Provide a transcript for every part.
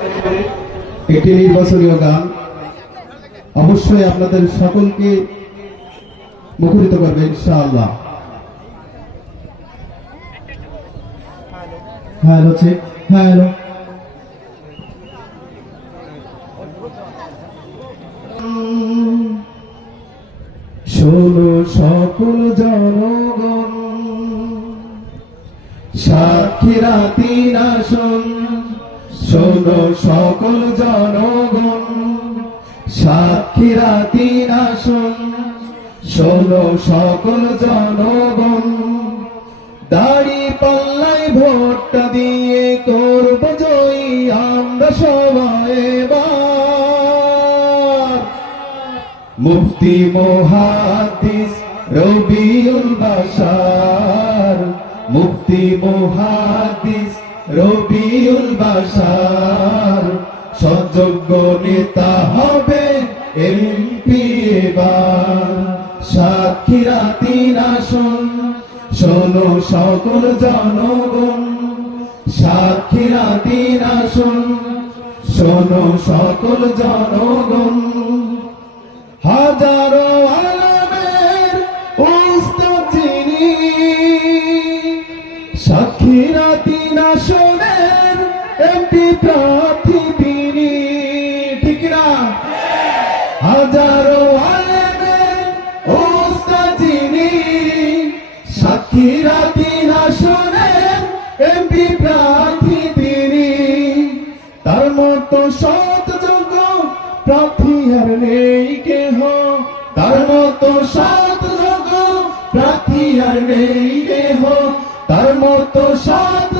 একটি নির্বাচনীয় গান অবশ্যই আপনাদের সকলকে মুখরিত করবে, ইনশাআল্লাহ। হ্যাঁ হ্যালো চেক হ্যাঁ হ্যালো শোনো সকল জনগণ সাক্ষীরা তিন আসন শোনো সকল জনগণ সাক্ষীরা তিন আসন শোনো সকল জনগণ, দাড়ি পাল্লাই ভোটটা দিয়ে করব জয়ী আমরা সবাই মুফতি মোহাদ্দিস রবিউল বাশার, মুফতি মোহাদ্দিস রবিউল বাশার সযোগ্য নেতা হবে এমপি এবার। সাক্ষীরা তিন আসন শোনো সকল জনগণ। সাক্ষীরা তিন আসন শোনো সকল জনগণ। হাজারো আলমের উস্তাদ যিনি সাক্ষীরা প্রার্থী তিনি ঠিক না? হাজারো আলমের উস্তাদ যিনি সাক্ষীরা তিন আসনের এমপি প্রার্থী তিনি তার মতো সৎ যোগ্য প্রার্থী আর নেই কেহ। তার মতো সৎ যোগ্য প্রার্থী আর নেই কেহ। তার মতো প্রার্থী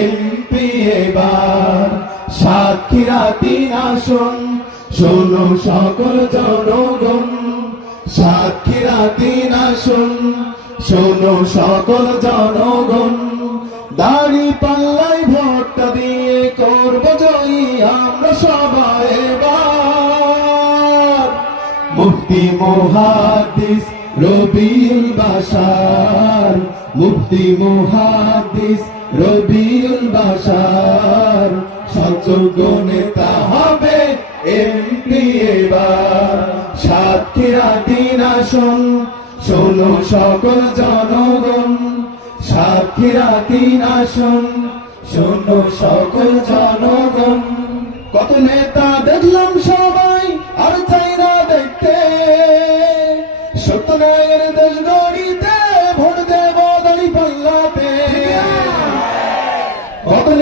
এমপি এবার সাক্ষীরা তিন আসন, শোনো সকল জনগণ। সাক্ষীরা তিন আসন, শোনো সকল জনগণ। দাড়ি পাল্লাই ভোটটা দিয়ে করব জয়ী আমরা সবাই এবার। মুফতি মুহাদ্দিস রবিউল বাশার মুফতি মুহাদ্দিস রবিউল বাশার সযোগ্য নেতা হবে এমপি এবার। সাতক্ষীরা তিন আসন শোনো সকল জনগণ। সাক্ষীরা তিন আসন শোনো সকল জনগণ। কত নেতা দেখলাম সবাই, আর চাই না দেখতে সত্যনায়ের দেশ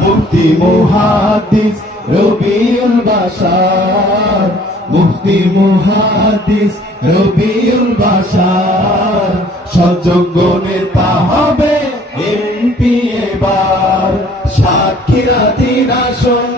মুফতি মুহাদ্দিস রবিউল বাশার মুফতি মুহাদ্দিস রবিউল বাশার সযোগ্য নেতা হবে এমপি এবার। সাক্ষীরা তিন আসন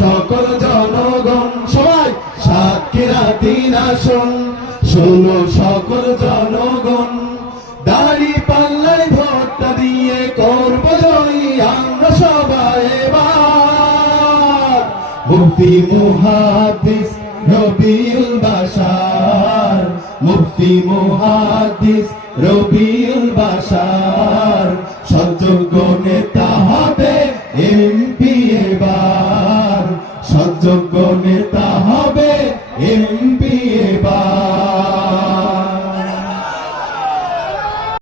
সকল জনগণ। সবাই সাক্ষীরা তিন আসন মুফতি মুহাদ্দিস রবিউল বাশার মুফতি মুহাদ্দিস রবিউল বাশার সদ্য